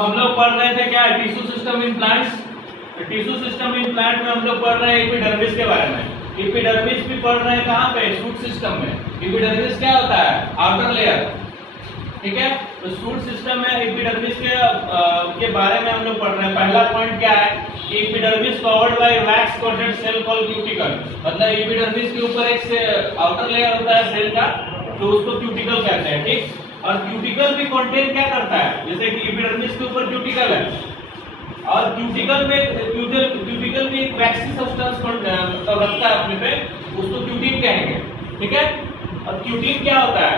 हम लोग पढ़ रहे थे क्या, tissue system in plants. Tissue system in plant में हम लोग पढ़ रहे हैं एपिडर्मिस के बारे में। एपिडर्मिस भी पढ़ रहे हैं कहाँ पे, शूट सिस्टम में। एपिडर्मिस क्या होता है, आउटर लेयर, ठीक है। तो शूट सिस्टम में एपिडर्मिस के बारे में हम लोग पढ़ रहे हैं। पहला पॉइंट क्या है कि epidermis covered by wax coated cell called cuticle, मतलब एपिडर्मिस के ऊपर एक आउटर लेयर होता है सेल का, तो उसको क्यूटिकल कहते हैं, ठीक। और क्यूटिकल भी कंटेन क्या करता है, जैसे कि एपिडर्मिस के ऊपर क्यूटिकल है और क्यूटिकल में एक वैक्सी सब्सटेंस रखता है अपने पे, उसको क्यूटिन कहेंगे, ठीक है। और क्यूटिन क्या होता है,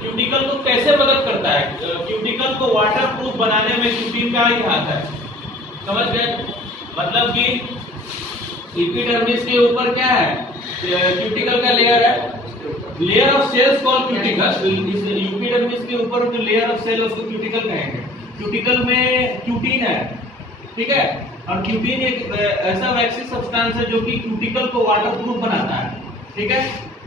क्यूटिकल को कैसे मदद करता है, क्यूटिकल को वाटर प्रूफ बनाने में क्यूटिन का ही हाथ है, समझ गए। मतलब कि एपिडर्मिस के ऊपर क्या है, क्यूटिकल का लेयर है, layer of cells called cuticle. Epidermis के ऊपर जो लेयर ऑफ सेल उसको क्यूटिकल कहेंगे। क्यूटिकल में क्यूटिन है, ठीक है। और क्यूटिन एक ऐसा वैक्सी सब्सटेंस है जो कि क्यूटिकल को वाटर प्रूफ बनाता है, ठीक है।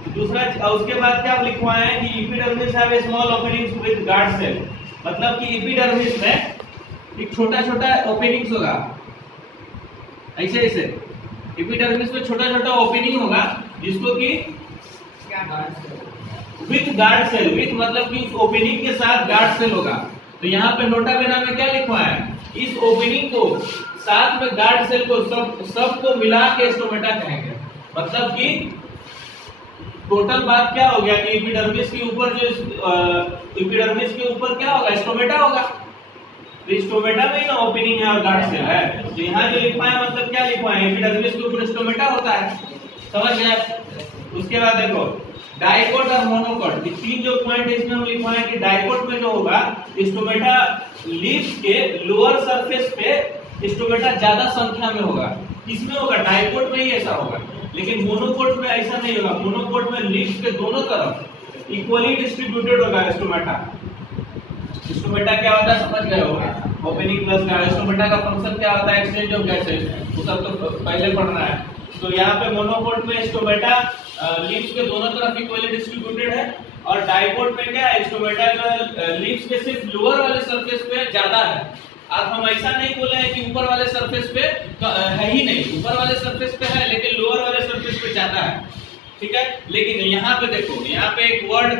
दूसरा, उसके बाद क्या लिखवाए हैं कि epidermis have a small openings with guard cell, मतलब कि एपिडर्मिस में एक छोटा छोटा ओपनिंग्स होगा, ऐसे ऐसे एपिडर्मिस में छोटा छोटा ओपनिंग होगा जिसको कि विथ गार्ड सेल, विथ मतलब कि उस ओपनिंग के साथ गार्ड सेल होगा। तो यहाँ पे नोटा बेना में क्या लिखवा है, इस ओपनिंग को साथ में गार्ड सेल को सब को मिला के स्टोमेटा कहेंगे। मतलब कि टोटल बात क्या हो गया कि एपिडर्मिस के ऊपर जो एपिडर्मिस के ऊपर क्या होगा, स्टोमेटा होगा। तो स्टोमेटा में ही ना ओपनिंग है और गार्ड सेल है। तो यहाँ जो लिखवा है मतलब क्या लिखवा है, एपिडर्मिस के ऊपर स्टोमेटा होता है, समझ गए। उसके बाद देखो डाइकोट और मोनोकोट, ये तीन जो पॉइंट है इसमें हम लिखवाएं कि डाइकोट में जो होगा स्टोमेटा लीव्स के लोअर सरफेस पे स्टोमेटा ज्यादा संख्या में होगा, इसमें होगा डाइकोट में ही ऐसा होगा। लेकिन मोनोकोट में ऐसा नहीं होगा, मोनोकोट में लीव्स के दोनों तरफ इक्वली डिस्ट्रीब्यूटेड होगा स्टोमेटा। स्टोमेटा क्या होता है समझ गए हो, ओपनिंग प्लस गार्ड। स्टोमेटा का फंक्शन क्या होता है, एक्सचेंज ऑफ गैसेस, वो सब तो पहले पढ़ना है। तो यहाँ पे मोनोकोट में स्टोमेटा लीव्स के दोनों तरफ इक्वली डिस्ट्रीब्यूटेड है और डाइकोट में क्या है, स्टोमेटा जो लीव्स के सिर्फ लोअर वाले सरफेस पे ज्यादा है। अब हम ऐसा नहीं बोले हैं कि ऊपर वाले सरफेस पे है ही नहीं, ऊपर वाले सरफेस पे है लेकिन लोअर वाले सरफेस पे ज्यादा है, ठीक है। लेकिन यहाँ पे देखो, यहाँ पे एक वर्ड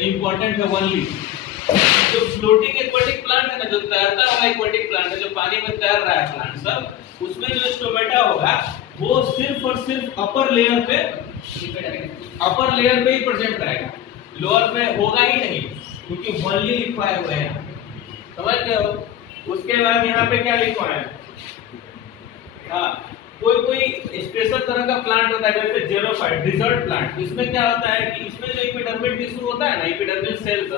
इंपॉर्टेंट है, वन लीव। जो फ्लोटिंग एक्वाटिक प्लांट है ना, जो तैरता हुआ एक्वाटिक प्लांट है, जो पानी में तैर रहा है प्लांट सब, उसमें जो स्टोमेटा होगा वो सिर्फ और सिर्फ अपर लेयर पे ही प्रेजेंट रहेगा, लोअर पे होगा ही नहीं, क्योंकि वनली लिखवाए हुए हैं, समझ गए हो। उसके बाद यहाँ पे क्या लिखवाए हैं, हाँ, कोई स्पेशल तरह का प्लांट होता है जैसे जेरोफाइट डिजर्ट प्लांट। इसमें क्या होता है कि इसमें जो एपिडर्मिस टिश्यू होता है ना, एपिडर्मिस सेल्स,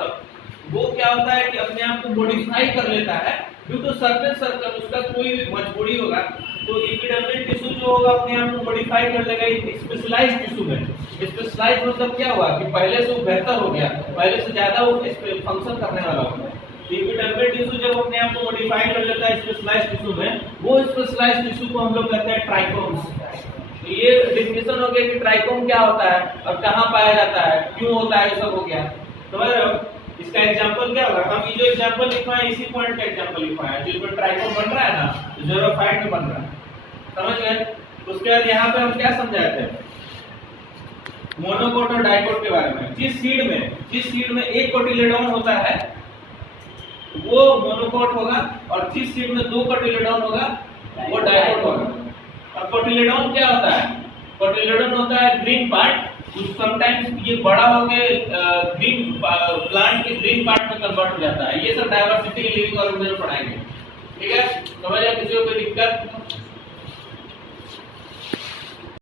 वो क्या होता है कि अपने आप को मॉडिफाई कर लेता है ड्यू टू सर्टेन सर्कल, उसका कोई भी मजबूरी होगा तो एपिडर्मिस टिश्यू जो होगा अपने आप को मॉडिफाई कर लेगा स्पेशलाइज्ड टिश्यू में। स्पेशलाइज्ड मतलब क्या हुआ कि पहले से वो बेहतर हो गया, पहले से ज्यादा वो फंक्शन करने वाला होगा। एपिडर्मिस टिश्यू जब अपने आप को मॉडिफाई कर लेता है स्पेशलाइज्ड टिश्यू में, वो स्पेशलाइज्ड टिश्यू को हम लोग कहते हैं ट्राइकोम्स। तो ये डेफिनेशन हो गया कि ट्राइकोम क्या होता है और कहाँ पाया जाता है, क्यों होता है, ये सब हो गया, समझ रहे हो। इसका एग्जांपल क्या होगा, हम ये जो एग्जांपल लिखा है इसी पॉइंट का एग्जांपल लिखा है, जो इसमें ट्राइकोम बन रहा है ना, जेरोफाइट में बन रहा है, समझ गए। उसके बाद यहाँ पे हम क्या समझाए थे, मोनोकोट और डाइकोट के बारे में। जिस सीड में एक कोटिलेडोन होता है वो मोनोकोट होगा और जिस सीड में दो कोटिलेडोन होगा वो डाइकोट होगा। और कोटिलेडोन क्या होता है, कोटिलेडोन होता है ग्रीन पार्ट, समटाइम्स ये बड़ा होके ग्रीन प्लांट के ग्रीन पार्ट में कन्वर्ट हो जाता है। ये सब डाइवर्सिटी लिविंग ऑर्गेनिज्म पढ़ाएंगे, ठीक है, समझ आया, किसी को कोई दिक्कत।